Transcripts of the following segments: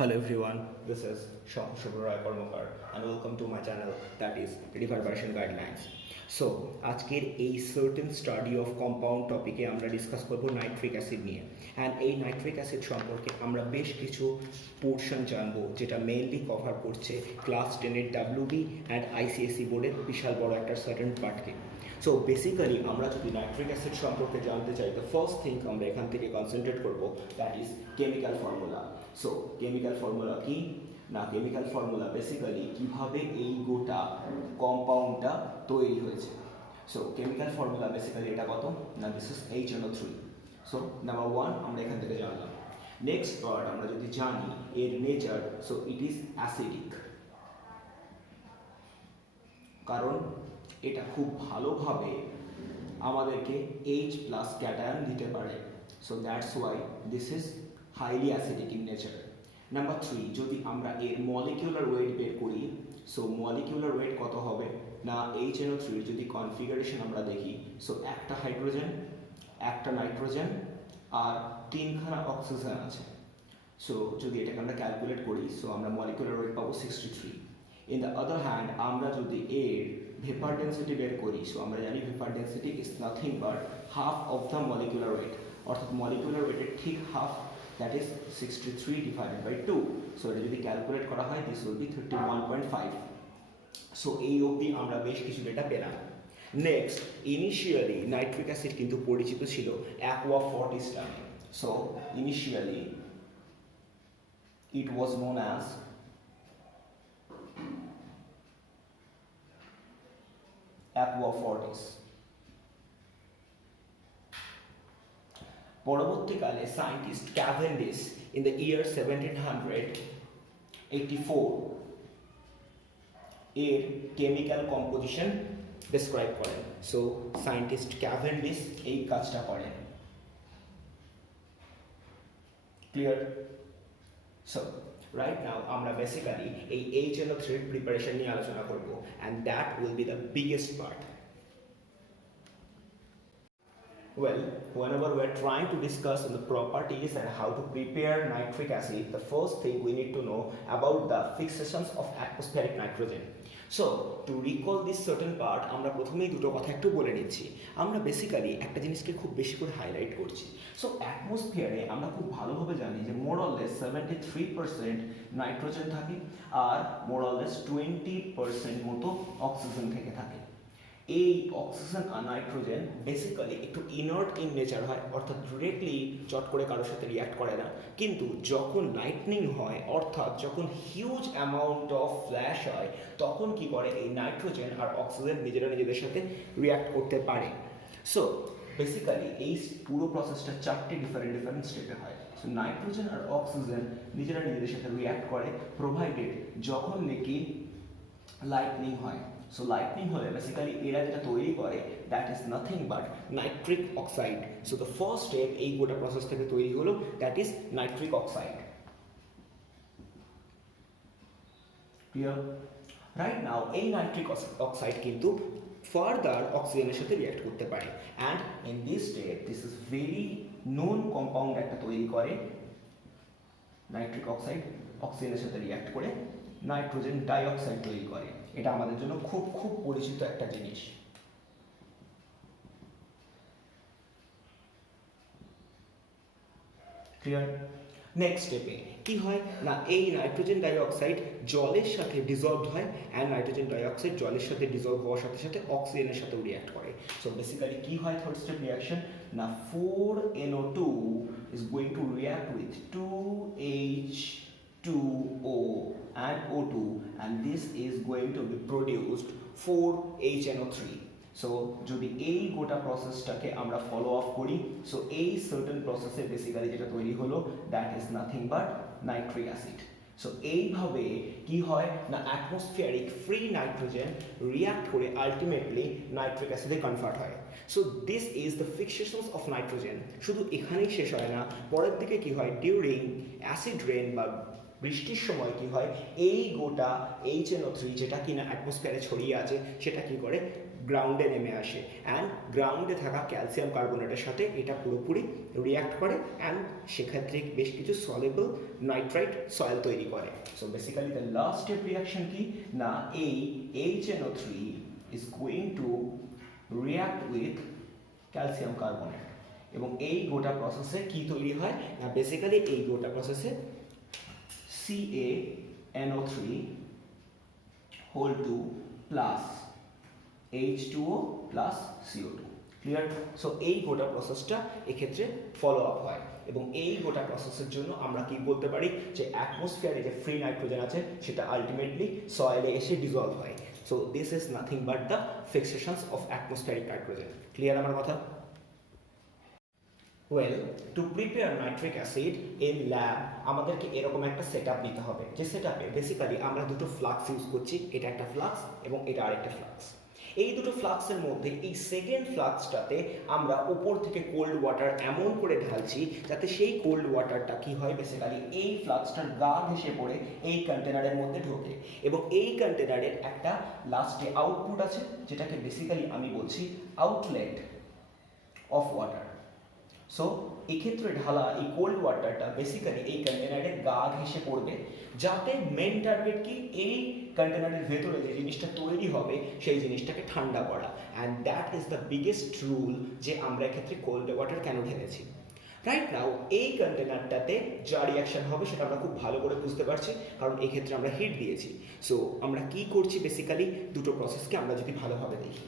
Hello everyone, this is Sham Shubhroy Kormakar and welcome to my channel that is Reverberation Guidelines. So আজকের এই certain study of compound টপিকে আমরা discuss করব nitric acid নিয়ে and এই nitric acid সম্পর্কে আমরা বেশ কিছু পোর্শন জানবো যেটা মেইনলি কভার করছে ক্লাস 10 এর ডাব্লিউবি অ্যান্ড আইসিএসসি বোর্ডের বিশাল বড় একটা সার্টেন পার্টকে। সো বেসিক্যালি আমরা যদি নাইট্রিক অ্যাসিড সম্পর্কে জানতে চাই দ্য ফার্স্ট থিং আমরা এখান থেকে কনসেন্ট্রেট করব that is chemical formula. So chemical formula কি না, কেমিক্যাল ফর্মুলা বেসিক্যালি কীভাবে এই গোটা কম্পাউন্ডটা তৈরি হয়েছে। সো কেমিক্যাল ফর্মুলা বেসিক্যালি এটা কত না, this is HNO3। So number 1 আমরা এখান থেকে জানলাম। নেক্সট পার্ট আমরা যদি জানি এর nature, so it is acidic, কারণ এটা খুব ভালোভাবে আমাদেরকে H প্লাস ক্যাটায়ন দিতে পারে। So that's why this is highly acidic in nature. Number 3 যদি আমরা এর মলিকিউলার ওয়েট বের করি, সো মলিকিউলার ওয়েট কত হবে না, HNO3 যদি কনফিগারেশন আমরা দেখি, সো একটা হাইড্রোজেন, একটা নাইট্রোজেন আর 3খানা অক্সিজেন আছে। সো যদি এটাকে আমরা ক্যালকুলেট করি, সো আমরা মলিকুলার ওয়েট পাবো 63। ইন দ্য আদার হ্যান্ড আমরা যদি এর ভেপার ডেন্সিটি বের করি, সো আমরা জানি vapour density is nothing but half of the molecular weight, অর্থাৎ মলিকুলার ওয়েটের ঠিক হাফ, that is 63 divided by 2। So এটা যদি ক্যালকুলেট করা হয় দিস উইল বি 31.5। সো এই অবধি আমরা বেশ কিছু ডেটা পেলাম। নেক্সট, ইনিশিয়ালি নাইট্রিক অ্যাসিড কিন্তু পরিচিত ছিল অ্যাকোয়া ফর্টিস নামে। So initially it was known as aqua fortis। পরবর্তীকালে scientist Cavendish in the year 1784 এর কেমিক্যাল কম্পোজিশন ডেসক্রাইব করেন। সো সায়েন্টিস্ট ক্যাভেন্ডিশ এই কাজটা করেন। ক্লিয়ার? So right now আমরা বেসিক্যালি এই HNO3 প্রিপারেশন নিয়ে আলোচনা করব and that will be the biggest part. Well, whenever we're trying to discuss on the properties and how to prepare nitric acid, the first thing we need to know about the fixations of atmospheric nitrogen. So to recall this certain part, আমরা প্রথমেই দুটো কথা একটু বলে নিচ্ছি। আমরা basically একটা জিনিসকে খুব বেশি করে হাইলাইট করছি। সো অ্যাটমসফিয়ারে আমরা খুব ভালোভাবে জানি যে মোরলেস 73% নাইট্রোজেন থাকে আর মোরলেস 20% মতো অক্সিজেন থেকে থাকে। এই অক্সিজেন আর নাইট্রোজেন বেসিক্যালি একটু ইনার্ট ইন নেচার হয়, অর্থাৎ ডিরেক্টলি চট করে কারোর সাথে রিয়াক্ট করে না। কিন্তু যখন লাইটনিং হয়, অর্থাৎ যখন হিউজ অ্যামাউন্ট অফ ফ্ল্যাশ হয়, তখন কি করে এই নাইট্রোজেন আর অক্সিজেন নিজেরা নিজেদের সাথে রিয়াক্ট করতে পারে। সো বেসিক্যালি এই পুরো প্রসেসটা 4টে ডিফারেন্ট স্টেপে হয়। সো নাইট্রোজেন আর অক্সিজেন নিজেরা নিজেদের সাথে রিয়াক্ট করে প্রোভাইডেড যখন নাকি লাইটনিং হয়। সো লাইটনিং হলে বেসিক্যালি এরা যেটা তৈরি করে that is nothing but nitric oxide. So the first step এই গোটা প্রসেস থেকে তৈরি হলো that is nitric oxide. Clear? Right now এই নাইট্রিক অক্সাইড কিন্তু ফার্দার অক্সিজেনের সাথে রিয়াক্ট করতে পারে and in this step this is very known compound একটা তৈরি করে। নাইট্রিক অক্সাইড অক্সিজেনের সাথে রিয়াক্ট করে নাইট্রোজেন ডাইঅক্সাইড তৈরি করে। এটা আমাদের জন্য খুব খুব পরিচিত একটা জিনিস। ক্লিয়ার? নেক্সট স্টেপে কি হয় না, এই নাইট্রোজেন ডাইঅক্সাইড জলের সাথে ডিজলভ হয় অ্যান্ড নাইট্রোজেন ডাইঅক্সাইড জলের সাথে ডিজলভ হওয়ার সাথে সাথে অক্সিজেনের সাথে রিয়াক্ট করে। সো বেসিক্যালি কি হয় থার্ড স্টেপ রিয়াকশন না, 4NO2 is going to react with 2H2O and O2 and this is going to be produced 4HNO3. So যদি এই গোটা প্রসেসটাকে আমরা ফলো আপ করি, সো এই সার্টেন প্রসেসে বেসিক্যালি যেটা তৈরি হলো that is nothing but nitric acid. So এইভাবে কি হয় না, অ্যাটমসফিয়ারিক ফ্রি নাইট্রোজেন রিয়াক্ট করে আলটিমেটলি নাইট্রিক অ্যাসিডে কনভার্ট হয়। So this is the fixations of nitrogen. শুধু এখানেই শেষ হয় না, পরের দিকে কি হয়, ডিউরিং অ্যাসিড রেন বা বৃষ্টির সময় কি হয়, এই গোটা HNO3 যেটা কিনা অ্যাটমসফিয়ারে ছড়িয়ে আছে সেটা কি করে গ্রাউন্ডে নেমে আসে, অ্যান্ড গ্রাউন্ডে থাকা ক্যালসিয়াম কার্বনেটের সাথে এটা পুরোপুরি রিয়াক্ট করে, অ্যান্ড সেক্ষেত্রে বেশ কিছু সলেবল নাইট্রাইট সয়েল তৈরি করে। So basically the last step reaction কি না, এই HNO3 is going to react with calcium carbonate, এবং এই গোটা প্রসেসে কি তৈরি হয় না, বেসিক্যালি এই গোটা প্রসেসে CaNO3 whole 2 plus H2O plus CO2, clear? So এই গোটা প্রসেসটা এক্ষেত্রে ফলো আপ হয়, এবং এই গোটা প্রসেসের জন্য আমরা কি বলতে পারি যে অ্যাটমসফিয়ারে যে ফ্রি নাইট্রোজেন আছে সেটা আলটিমেটলি সয়েলে এসে ডিজলভ হয়। So this is nothing but the fixations of atmospheric nitrogen. Clear আমার কথা? Well, to prepare nitric acid in lab আমাদেরকে এরকম একটা সেট আপ নিতে হবে, যে সেট আপে বেসিক্যালি আমরা দুটো ফ্লাক্স ইউজ করছি, এটা একটা ফ্লাক্স এবং এটা আরেকটা ফ্লাক্স। এই দুটো ফ্লাক্সের মধ্যে এই সেকেন্ড ফ্লাক্সটাতে আমরা উপর থেকে কোল্ড ওয়াটার এমন করে ঢালছি যাতে সেই কোল্ড ওয়াটারটা কি হয়, বেসিক্যালি এই ফ্লাক্সটার গা ঘেঁষে পড়ে এই কন্টেনারের মধ্যে ঢোকে, এবং এই কন্টেনারের একটা লাস্টে আউটপুট আছে যেটাকে বেসিক্যালি আমি বলছি আউটলেট অফ ওয়াটার। সো এক্ষেত্রে ঢালা এই কোল্ড ওয়াটারটা বেসিক্যালি এই কন্টেনারের গা ঘেঁষে পড়বে, যাতে মেন টার্গেট কি এই কন্টেনারের ভেতরে যে জিনিসটা তৈরি হবে সেই জিনিসটাকে ঠান্ডা করা, and that is the biggest rule যে আমরা এক্ষেত্রে কোল্ড ওয়াটার কেন ঢেলেছি। রাইট নাও এই কন্টেনারটাতে যা রিয়াকশন হবে সেটা আমরা খুব ভালো করে বুঝতে পারছি, কারণ এক্ষেত্রে আমরা হিট দিয়েছি। সো আমরা কি করছি, বেসিক্যালি দুটো প্রসেসকে আমরা যদি ভালোভাবে দেখি,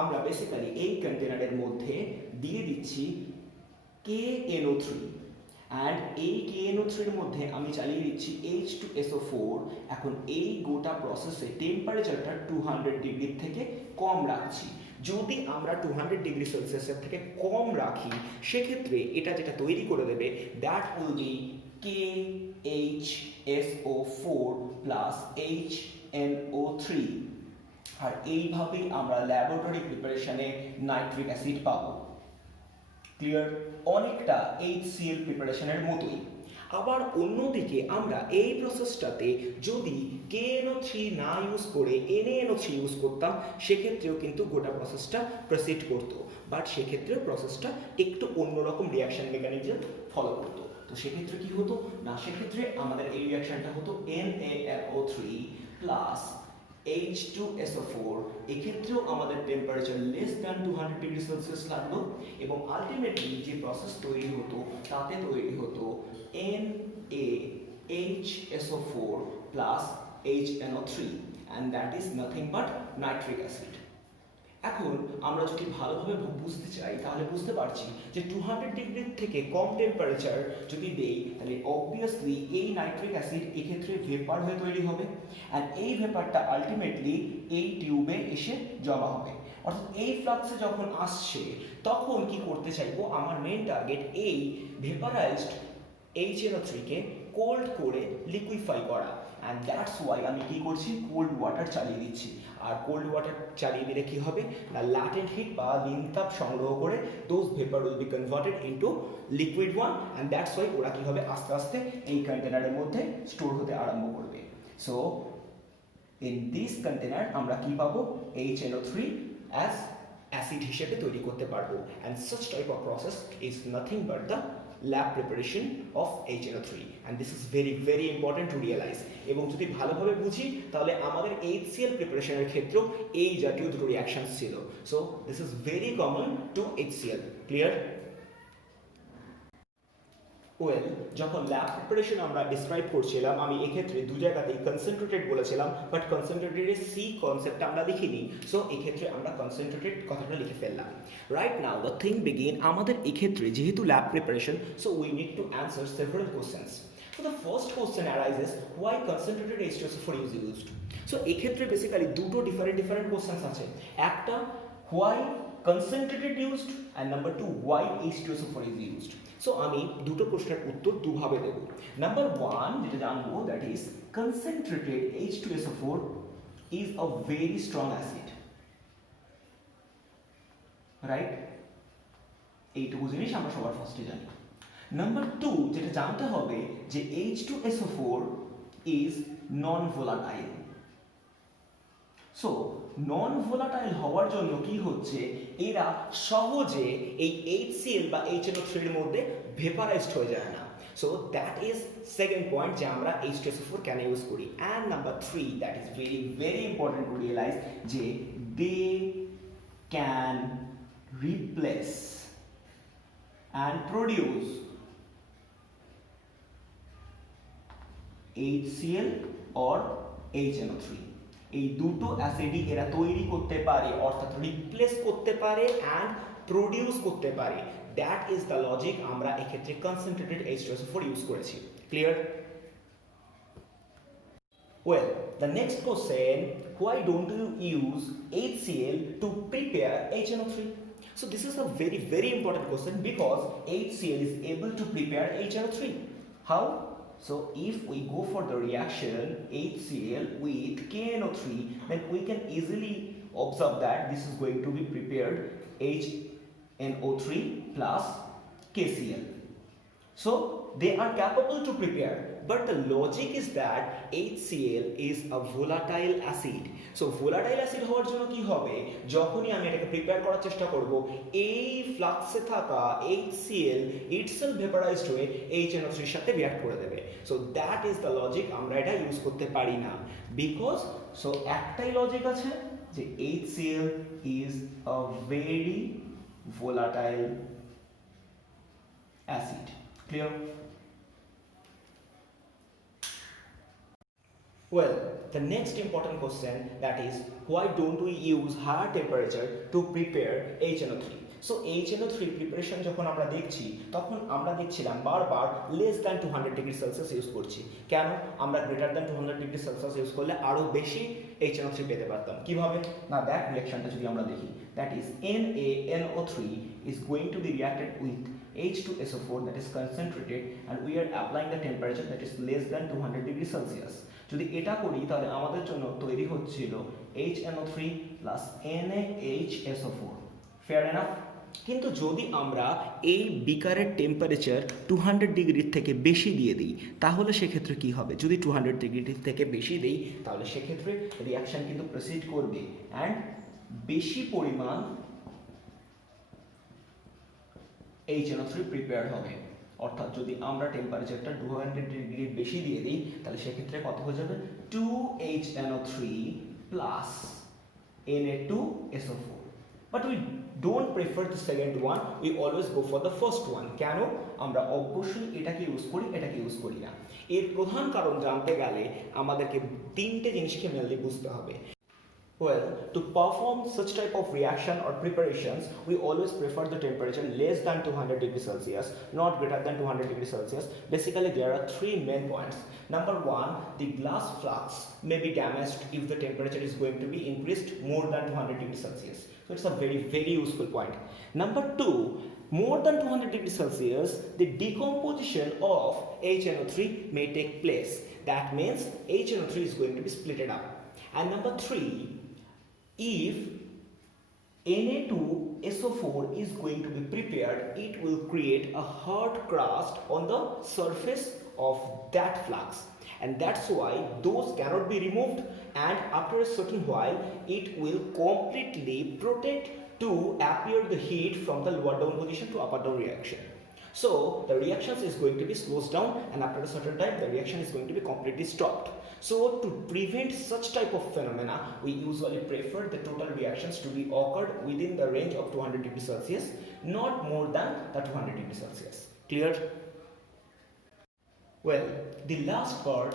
আমরা বেসিক্যালি এই কন্টেনারের মধ্যে দিয়ে দিচ্ছি KNO3, অ্যান্ড এই KNO3 এর মধ্যে আমি চালিয়ে দিচ্ছি H2SO4। এখন এই গোটা প্রসেসে টেম্পারেচারটা 200 ডিগ্রির থেকে কম রাখছি। যদি আমরা 200 ডিগ্রি সেলসিয়াসের থেকে কম রাখি সেক্ষেত্রে এটা যেটা তৈরি করে দেবে, that will be KHSO4 plus HNO3, আর এইভাবেই আমরা ল্যাবরেটরি প্রিপারেশনে নাইট্রিক অ্যাসিড পাবো। ক্লিয়ার? অনেকটা HCl প্রিপারেশনের মতোই। আবার অন্যদিকে আমরা এই প্রসেসটাতে যদি KNO3 না ইউজ করে NaNO3 ইউজ করতাম সেক্ষেত্রেও কিন্তু গোটা প্রসেসটা প্রসিড করতো, বাট সেক্ষেত্রে প্রসেসটা একটু অন্যরকম রিয়াকশন মেকানিজম ফলো করতো। তো সেক্ষেত্রে কি হতো না, সেক্ষেত্রে আমাদের এই রিয়াকশনটা হতো NaNO3 প্লাস H2SO4, এক্ষেত্রেও আমাদের temperature less than 200 degree Celsius লাগলো, এবং আলটিমেটলি যে প্রসেস তৈরি হতো তাতে তৈরি হতো NaHSO4 plus HNO3, and that is nothing but nitric acid. এখন আমরা যদি ভালোভাবে বুঝতে চাই তাহলে বুঝতে পারছি যে 200 ডিগ্রির থেকে কম টেম্পারেচার যদি দেই তাহলে অবভিয়াসলি এই নাইট্রিক অ্যাসিড এক্ষেত্রে ভেপার হয়ে তৈরি হবে, অ্যান্ড এই ভেপারটা আলটিমেটলি এই টিউবে এসে জমা হবে। অর্থাৎ এই ফ্লাক্সে যখন আসছে তখন কি করতে চাইবো, আমার মেন টার্গেট এই ভেপারাইজড HNO3-কে কোল্ড করে লিকুইফাই করা, অ্যান্ড দ্যাটস ওয়াই আমি কি করছি, কোল্ড ওয়াটার চালিয়ে দিচ্ছি। আর কোল্ড ওয়াটার চালিয়ে দিলে কি হবে না, ল্যাটেন্ট হিট বা লিনতাপ সংগ্রহ করে those vapour will be converted into liquid one, and that's why ওরা কি হবে আস্তে আস্তে এই কন্টেনারের মধ্যে স্টোর হতে আরম্ভ করবে। সো ইন দিস কন্টেনার আমরা কি পাবো, HNO3 অ্যাজ অ্যাসিড হিসেবে তৈরি করতে পারবো, and such type of process is nothing but the lab preparation of HNO3, and this is very very important to realize। এবং যদি ভালোভাবে বুঝি তাহলে আমাদের HCl প্রিপারেশনের ক্ষেত্রেও এই জাতীয় দুটো রিয়াকশন ছিল। So this is very common to HCl। Clear? Well, যখন ল্যাব প্রিপারেশন আমরা ডিসক্রাইব করছিলাম আমি এক্ষেত্রে দু জায়গাতেই কনসেন্ট্রেটেড বলেছিলাম, বাট কনসেন্ট্রেটেডের সি কনসেপ্টটা আমরা লিখিনি, সো এক্ষেত্রে আমরা কনসেন্ট্রেটেড কথাটা লিখে ফেললাম। Right now the thing begin, আমাদের এক্ষেত্রে যেহেতু lab preparation, so we need to answer several questions. So the first question arises, why concentrated H2SO4 is used? So এক্ষেত্রে বেসিক্যালি দুটো ডিফারেন্ট কোশ্চেন্স আছে, একটা why concentrated used and number 2 why H2SO4 is used. So আমি দুটো প্রশ্নের উত্তর দুভাবে দেব। Number 1 যেটা জানবো, that is concentrated H2SO4 is a very strong acid, right? এইটুকু জিনিস আমরা সবার ফার্স্টে জানি। নাম্বার 2 যেটা জানতে হবে যে H2SO4 is non-volatile. So non volatile হওয়ার জন্য কি হচ্ছে, এরা সহজে এই HCl বা HNO3 এর মধ্যে ভেপারাইজড হয়ে যায় না। So that is second point যে আমরা H2SO4 কেন ইউজ করি। And number 3 that is very very important to realise যে they can replace and produce HCl or HNO3। এই দুটো অ্যাসিডই এরা তৈরি করতে পারে, অর্থাৎ রিপ্লেস করতে পারে অ্যান্ড প্রডিউস করতে পারে। দ্যাট ইজ দ্য লজিক আমরা এক্ষেত্রে কনসেন্ট্রেটেড H2SO4 ইউজ করেছি। Clear? Well, the next question, why don't you use HCl to prepare HNO3? So this is a very very important question because HCl is able to prepare HNO3. How? So if we go for the reaction HCl with KNO3, then we can easily observe that this is going to be prepared HNO3 plus KCl. So they are capable to prepare, but the logic is that HCl is a volatile acid. So volatile acid হওয়ার জন্য কি হবে, যখনই আমি এটাকে prepare করার চেষ্টা করব, এই ফ্লাক্সে থাকা HCl itself vaporized হয়ে HNO3 এর সাথে রিঅ্যাক্ট করে দেবে। So that is the logic আমরা এটা ইউজ করতে পারি না। বিকজ সো একটাই লজিক আছে যে HCl is a very volatile acid. Clear? Well, the next important question, that is, why don't we use higher temperature to prepare HNO3? So HNO3 preparation যখন আমরা দেখছি তখন আমরা দেখছিলাম বারবার less than 200 degree Celsius use করছি। কেন? আমরা greater than 200 degree Celsius use করলে আরো বেশি HNO3 পেতে পারতাম। কিভাবে? না, দ্যাট রিঅ্যাকশনটা যদি আমরা দেখি, that is NaNO3 is going to be reacted with H2SO4 that is concentrated, and we are applying the temperature that is less than 200 degree Celsius. যদি এটা করি তাহলে আমাদের জন্য তৈরি হচ্ছিল HNO3 plus NaHSO4. Fair enough? কিন্তু যদি আমরা এই বিকারের টেম্পারেচার 200 ডিগ্রির থেকে বেশি দিয়ে দিই তাহলে সেক্ষেত্রে কি হবে? যদি 200 ডিগ্রি থেকে বেশি দিই তাহলে সেক্ষেত্রে রিঅ্যাকশন কিন্তু প্রসিড করবে অ্যান্ড বেশি পরিমাণ HNO3 প্রিপেয়ার হবে। অর্থাৎ যদি আমরা টেম্পারেচারটা 200 ডিগ্রির বেশি দিয়ে দিই তাহলে সেক্ষেত্রে কত হয়ে যাবে? 2HNO3 plus Na2SO4. But we don't prefer the second one, we always go for the first one. কেন? আমরা অবশ্যই এটাকে ইউজ করি, এটাকে ইউজ করি না। এর প্রধান কারণ জানতে গেলে আমাদেরকে তিনটে জিনিসকে মেনলি বুঝতে হবে। Well, to perform such type of reaction or preparations, we always prefer the temperature less than 200 degrees Celsius, not greater than 200 degrees Celsius. Basically, there are three main points. Number one, the glass flux may be damaged if the temperature is going to be increased more than 200 degrees Celsius. So it's a very, very useful point. Number two, more than 200 degrees Celsius, the decomposition of HNO3 may take place. That means HNO3 is going to be splitted up. And number three, if Na2SO4 is going to be prepared, it will create a hard crust on the surface of that flux, and that's why those cannot be removed, and after a certain while it will completely protect to appear the heat from the lower down position to upper down reaction. So the reactions is going to be slows down, and after a certain time the reaction is going to be completely stopped. So to prevent such type of phenomena, we usually prefer the total reactions to be occurred within the range of 200 degrees Celsius, not more than the 200 degrees Celsius. Clear? Well, the last part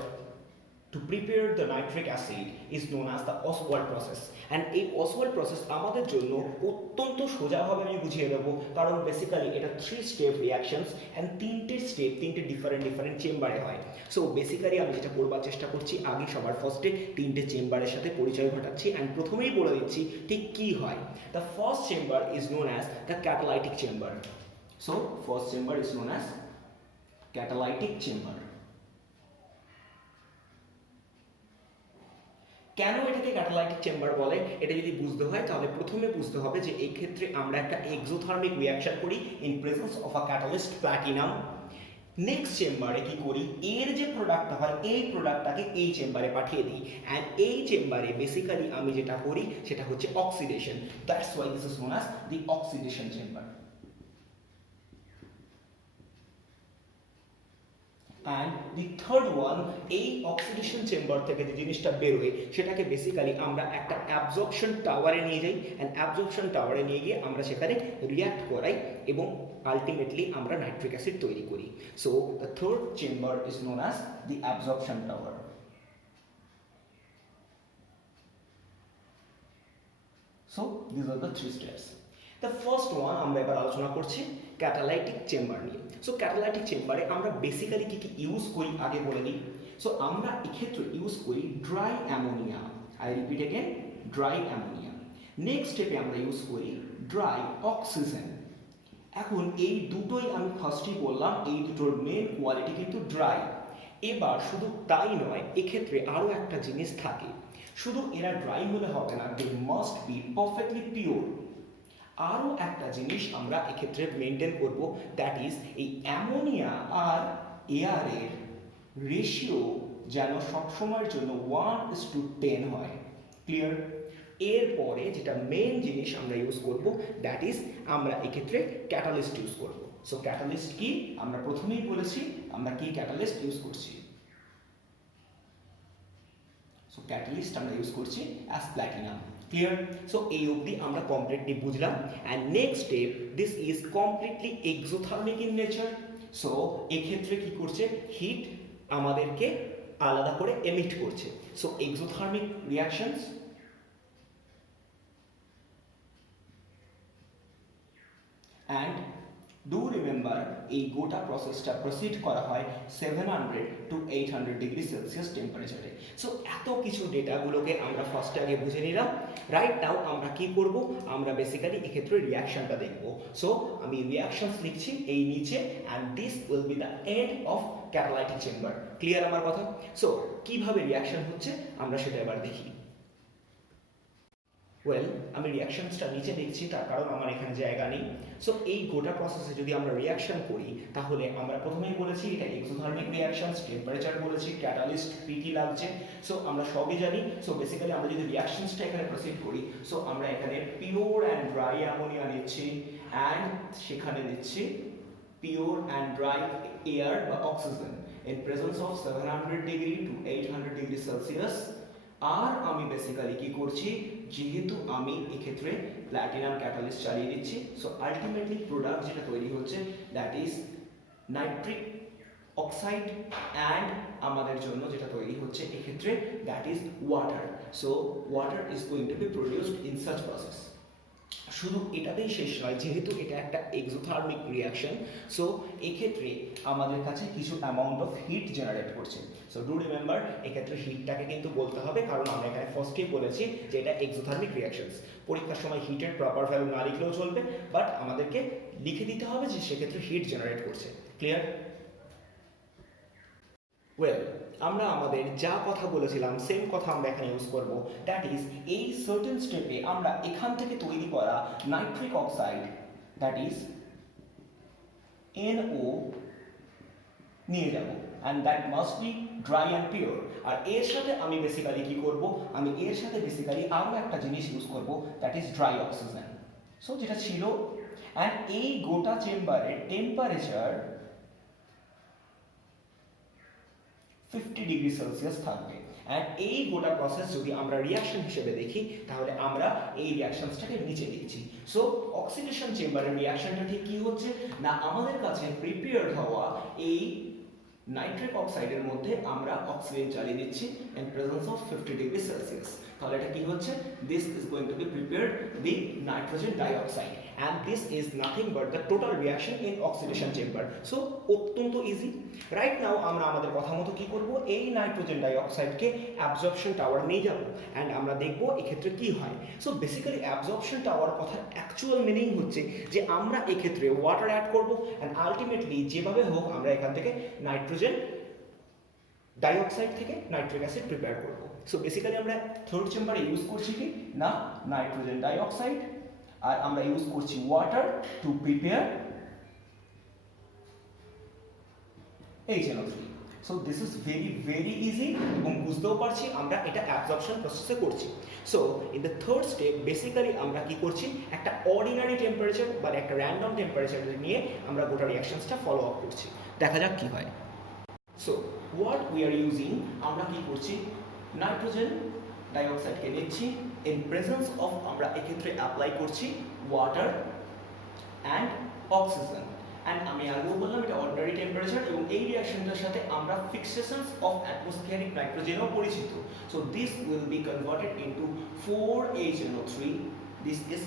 to prepare the nitric acid is known as the Oswald process, and এই Oswald process আমাদের জন্য অত্যন্ত সোজাভাবে আমি বুঝিয়ে দেবো, কারণ basically এটা 3 step reactions and তিনটে স্টেপ তিনটে ডিফারেন্ট চেম্বারে হয়। সো বেসিক্যালি আমি যেটা করবার চেষ্টা করছি, আগে সবার ফার্স্টে তিনটে চেম্বারের সাথে পরিচয় ঘটাচ্ছি অ্যান্ড প্রথমেই বলে দিচ্ছি ঠিক কি হয়। The first chamber is known as the catalytic chamber. So first chamber is known as catalytic chamber. কেন এটাকে ক্যাটালাইটিক চেম্বার বলে এটা যদি বুঝতে হয় তাহলে প্রথমে বুঝতে হবে যে এই ক্ষেত্রে আমরা একটা এক্সোথার্মিক রিঅ্যাকশন করি in presence of a catalyst platinum. Next চেম্বারে কি করি, এর যে প্রোডাক্টটা হয় এই প্রোডাক্টটাকে এই চেম্বারে পাঠিয়ে দিই, অ্যান্ড এই চেম্বারে বেসিক্যালি আমি যেটা করি সেটা হচ্ছে oxidation. That's why this is known as the oxidation chamber. And the third one, এই অক্সিডেশন চেম্বার থেকে যে জিনিসটা বেরোয় সেটাকে বেসিক্যালি আমরা একটা অ্যাবজর্পশন টাওয়ারে নিয়ে যাই, অ্যান্ড অ্যাবজর্পশন টাওয়ারে নিয়ে গিয়ে আমরা সেখানে রিয়াক্ট করাই এবং আলটিমেটলি আমরা নাইট্রিক অ্যাসিড তৈরি করি। So the third chamber is known as the absorption tower. So this are the three steps. The first one আমরা এবার আলোচনা করছি ক্যাটালাইটিক চেম্বার নিয়ে। সো ক্যাটালাইটিক চেম্বারে আমরা বেসিক্যালি কি কি ইউজ করি আগে বলে দিই। সো আমরা এক্ষেত্রে ইউজ করি dry ammonia. I repeat again, dry ammonia. Next স্টেপে আমরা ইউজ করি ড্রাই অক্সিজেন। এখন এই দুটোই আমি ফার্স্টেই বললাম, এই দুটোর মেন কোয়ালিটি কিন্তু ড্রাই। এবার শুধু তাই নয়, এক্ষেত্রে আরও একটা জিনিস থাকে, শুধু এরা ড্রাই হলে হবে না, they must be perfectly pure. আরও একটা জিনিস আমরা এক্ষেত্রে মেনটেন করব, দ্যাট ইজ এই অ্যামোনিয়া আর এয়ারের রেশিও যেন সবসময়ের জন্য 1:10 হয়। ক্লিয়ার? এরপরে যেটা মেন জিনিস আমরা ইউজ করব, দ্যাট ইজ আমরা এক্ষেত্রে ক্যাটালিস্ট ইউজ করব। সো ক্যাটালিস্ট কি, আমরা প্রথমেই বলেছি আমরা কি ক্যাটালিস্ট ইউজ করছি। সো ক্যাটালিস্ট আমরা ইউজ করছি অ্যাজ প্ল্যাটিনাম। ক্লিয়ার? সো এই অবধি আমরা কমপ্লিটলি বুঝলাম। And next step, this is completely exothermic in nature. So এক্ষেত্রে কি করছে, হিট আমাদেরকে আলাদা করে এমিট করছে। So exothermic reactions and do remember এই গোটা প্রসেসটা প্রসিড করা হয় 700 to 800 ডিগ্রি সেলসিয়াস টেম্পারেচারে। সো এত কিছু ডেটাগুলোকে আমরা ফার্স্টে আগে বুঝে নিলাম। রাইট নাও আমরা কি করব, আমরা বেসিক্যালি এক্ষেত্রে রিয়াকশনটা দেখব। সো আমি রিয়াকশনস লিখছি এই নিচে, and this will be the end of catalytic chamber. Clear আমার কথা? সো কিভাবে রিয়াকশন হচ্ছে আমরা সেটা এবার দেখি। ওয়েল, আমি রিয়াকশনসটা নিচে দেখছি, তার কারণ আমার এখানে জায়গা নেই। সো এই গোটা প্রসেসে যদি আমরা রিয়াকশন করি, তাহলে আমরা প্রথমেই বলেছি এটা এক্সোথার্মিক রিয়াকশনস, টেম্পারেচার বলেছি, ক্যাটালিস্ট পিটি লাগছে, সো আমরা সবই জানি। সো বেসিক্যালি আমরা যদি রিয়াকশনসটা এখানে প্রসিড করি, সো আমরা এখানে পিওর অ্যান্ড ড্রাই অ্যামোনিয়া নিচ্ছি, অ্যান্ড সেখানে দিচ্ছি পিওর অ্যান্ড ড্রাই এয়ার বা oxygen in presence of 700 degree to 800 degree Celsius. আর আমি বেসিক্যালি কি করছি, যেহেতু আমি এক্ষেত্রে প্ল্যাটিনাম ক্যাটালিস্ট চালিয়ে দিচ্ছি, সো আলটিমেটলি প্রোডাক্ট যেটা তৈরি হচ্ছে that is nitric oxide, and আমাদের জন্য যেটা তৈরি হচ্ছে এক্ষেত্রে that is water. So water is going to B produced in such process. শুধু এটাতেই শেষ নয়, যেহেতু এটা একটা এক্সোথার্মিক রিয়াকশন, সো এক্ষেত্রে আমাদের কাছে কিছু অ্যামাউন্ট অফ হিট জেনারেট করছে। সো ডু রিমেম্বার, এক্ষেত্রে হিটটাকে কিন্তু বলতে হবে, কারণ আমরা এখানে ফার্স্টেই বলেছি যে এটা এক্সোথার্মিক রিয়াকশনস। পরীক্ষার সময় হিটের প্রপার ভ্যালু না লিখলেও চলবে, বাট আমাদেরকে লিখে দিতে হবে যে সেক্ষেত্রে হিট জেনারেট করছে। ক্লিয়ার? ওয়েল, আমরা আমাদের যা কথা বলেছিলাম সেম কথা আমরা এখানে ইউজ করব, দ্যাট ইজ এই সার্টেন স্টেপে আমরা এখান থেকে তৈরি করা nitric oxide that is NO নিয়ে যাব, and that must be dry and pure. আর এর সাথে আমি বেসিক্যালি কি করব, আমি এর সাথে বেসিক্যালি আরও একটা জিনিস ইউজ করব, that is dry oxygen. So যেটা ছিল, অ্যান্ড এই গোটা চেম্বারের টেম্পারেচার 50 ডিগ্রি সেলসিয়াস থাকবে। অ্যান্ড এই গোটা প্রসেস যদি আমরা রিয়াকশন হিসেবে দেখি, তাহলে আমরা এই রিয়াকশনসটাকে নিচে দেখছি। সো অক্সিডেশন চেম্বারের রিয়াকশনটা ঠিক কি হচ্ছে না, আমাদের কাছে প্রিপেয়ার্ড হওয়া এই নাইট্রিক অক্সাইডের মধ্যে আমরা অক্সিজেন চালিয়ে দিচ্ছি in presence of 50 degree Celsius. তাহলে এটা কি হচ্ছে, this is going to be prepared the nitrogen dioxide, and this is nothing but the total reaction in oxidation chamber. So অত্যন্ত ইজি। রাইট নাও আমরা আমাদের কথা মতো কি করব, এই নাইট্রোজেন ডাইঅক্সাইডকে অ্যাবজর্পশন টাওয়ার নিয়ে যাব, অ্যান্ড আমরা দেখব এক্ষেত্রে কি হয়। সো বেসিক্যালি অ্যাবজর্পশন টাওয়ার কথার অ্যাকচুয়াল মিনিং হচ্ছে যে আমরা এক্ষেত্রে ওয়াটার অ্যাড করব, অ্যান্ড আলটিমেটলি যেভাবে হোক আমরা এখান থেকে নাইট্রোজেন ডাইঅক্সাইড থেকে নাইট্রিক অ্যাসিড প্রিপেয়ার করব। সো বেসিক্যালি আমরা থার্ড চেম্বারে ইউজ করছি কি না, নাইট্রোজেন ডাইঅক্সাইড, আর আমরা ইউজ করছি water to prepare HNO3. So this is very easy এবং বুঝতেও পারছি আমরা এটা অ্যাবজর্পশন প্রসেসে করছি। So in the third step basically আমরা কি করছি, একটা অর্ডিনারি টেম্পারেচার বা একটা র্যান্ডম টেম্পারেচার নিয়ে আমরা গোটা রিয়াকশনসটা ফলো আপ করছি, দেখা যাক কি হয়। So what we are using, আমরা কি করছি, নাইট্রোজেন ডাইঅক্সাইডকে নিচ্ছি ইন প্রেজেন্স অফ, আমরা এক্ষেত্রে অ্যাপ্লাই করছি ওয়াটার অ্যান্ড অক্সিজেন। অ্যান্ড আমি আগেও বললাম এটা অর্ডিনারি টেম্পারেচার এবং এই রিয়াকশনটার সাথে আমরা ফিক্সেশনস অফ অ্যাটমসফিয়ারিক নাইট্রোজেনও পরিচিত। So this will be converted into 4HNO3. This is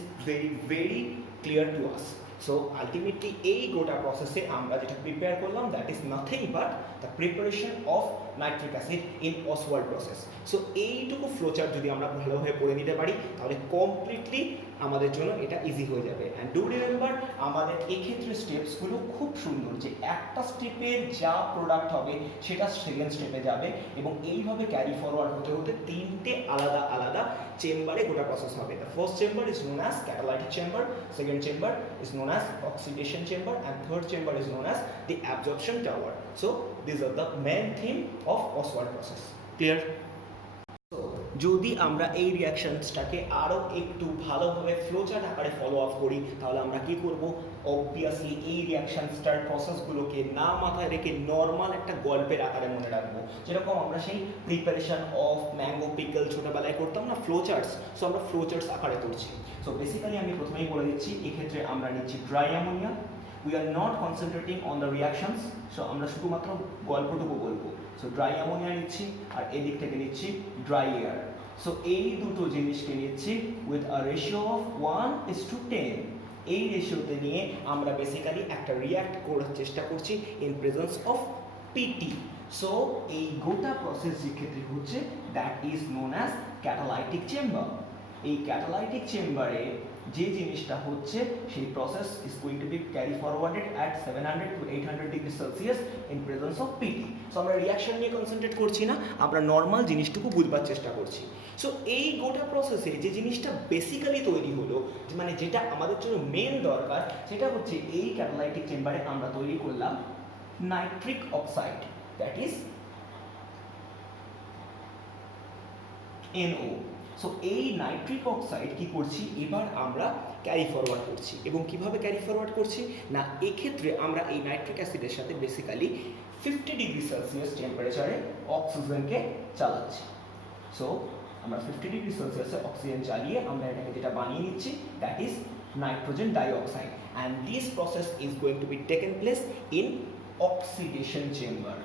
very clear to us. So ultimately এই গোটা প্রসেসে আমরা যেটা প্রিপেয়ার করলাম that is nothing but the preparation of nitric acid in Oswald process. So এইটুকু flowchart যদি আমরা ভালোভাবে পড়ে নিতে পারি তাহলে কমপ্লিটলি আমাদের জন্য এটা ইজি হয়ে যাবে। অ্যান্ড ডু রিমেম্বার আমাদের এক্ষেত্রে স্টেপসগুলো খুব সুন্দর, যে একটা স্টেপে যা প্রোডাক্ট হবে সেটা সেকেন্ড স্টেপে যাবে এবং এইভাবে ক্যারি ফরওয়ার্ড হতে হতে তিনটে আলাদা আলাদা চেম্বারে গোটা প্রসেস হবে। The first chamber is known as catalytic chamber, second chamber is known as oxidation chamber, and third chamber is known as the absorption tower. So these are the main theme of Oswald process. Clear? যদি আমরা এই রিয়াকশনসটাকে আরও একটু ভালোভাবে flowchart আকারে follow up করি তাহলে আমরা কি করব, অবভিয়াসলি এই রিয়াকশনসটার প্রসেসগুলোকে না মাথায় রেখে নর্মাল একটা গল্পের আকারে মনে রাখবো, যেরকম আমরা সেই প্রিপারেশন অফ ম্যাঙ্গো পিকল ছোটোবেলায় করতাম না ফ্লোচার্টস। সো আমরা ফ্লোচার্টস আকারে করছি। সো বেসিক্যালি আমি প্রথমেই বলে দিচ্ছি, এক্ষেত্রে আমরা নিচ্ছি dry ammonia. We are not concentrating on the reactions, so আমরা শুধুমাত্র গল্পটুকু বলবো। সো ড্রাই অ্যামোনিয়া নিচ্ছি আর এদিক থেকে নিচ্ছি ড্রাই এয়ার। সো এই দুটো জিনিসকে নিচ্ছি উইথ আ রেশিও অফ 1:10। এই রেশিওতে নিয়ে আমরা বেসিক্যালি একটা রিয়াক্ট করার চেষ্টা করছি in presence of PT. So এই গোটা প্রসেস যে ক্ষেত্রে হচ্ছে that is known as catalytic chamber. এই ক্যাটালাইটিক চেম্বারে যে জিনিসটা হচ্ছে সেই process is going to be carry forwarded at 700 to 800 degree celsius in presence of PT. So আমরা রিয়াকশন নিয়ে কনসেন্ট্রেট করছি না, আমরা নর্মাল জিনিসটুকু বুঝবার চেষ্টা করছি। সো এই গোটা প্রসেসে যে জিনিসটা বেসিক্যালি তৈরি হলো, মানে যেটা আমাদের জন্য মেন দরকার, সেটা হচ্ছে এই ক্যাটালাইটিক চেম্বারে আমরা তৈরি করলাম nitric oxide, that is NO। So এই নাইট্রিক অক্সাইড কি করছি, এবার আমরা ক্যারি ফরওয়ার্ড করছি। এবং কিভাবে ক্যারি ফরওয়ার্ড করছি না, এক্ষেত্রে আমরা এই নাইট্রিক অ্যাসিডের সাথে বেসিক্যালি 50 ডিগ্রি সেলসিয়াস টেম্পারেচারে অক্সিজেনকে চালাচ্ছি। সো আমরা 50 ডিগ্রি সেলসিয়াসে অক্সিজেন চালিয়ে আমরা এটাকে যেটা বানিয়ে নিচ্ছি that is nitrogen dioxide, and this process is going to be taken place in oxidation chamber.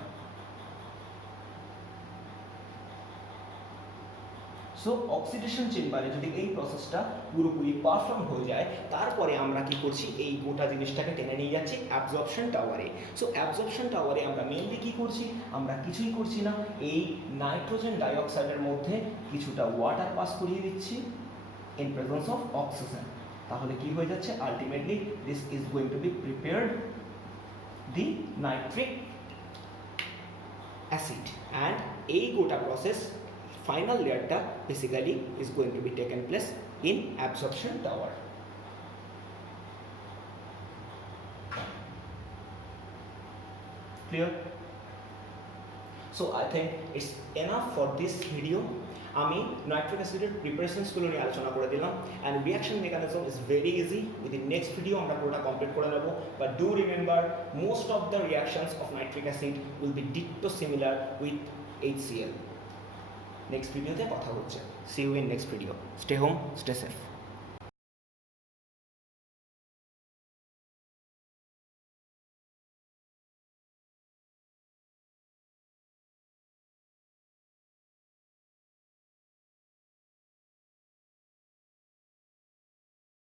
So oxidation চেম্বারে যদি এই প্রসেসটা পুরোপুরি পারফর্ম হয়ে যায় তারপরে আমরা কি করছি, এই গোটা জিনিসটাকে টেনে নিয়ে যাচ্ছি অ্যাবজর্পশন টাওয়ারে। সো অ্যাবজর্পশন টাওয়ারে আমরা মেনলি কি করছি, আমরা কিছুই করছি না, এই নাইট্রোজেন ডাইঅক্সাইডের মধ্যে কিছুটা ওয়াটার পাস করিয়ে দিচ্ছি ইন প্রেজেন্স অফ অক্সিজেন। তাহলে কি হয়ে যাচ্ছে, ultimately this is going to be prepared the nitric acid, and এই গোটা process final layerটা basically is going to be taken place in absorption tower. Clear? So I think it's enough for this video. আমি nitric অ্যাসিডের প্রিপারেশনসগুলো নিয়ে আলোচনা করে দিলাম, and reaction mechanism is very easy. Within next video আমরা পুরোটা complete করে নেব, but do remember most of the reactions of nitric acid will be ditto similar with HCl। Next ভিডিওতে কথা হচ্ছে। See you in next video. Stay home, stay safe.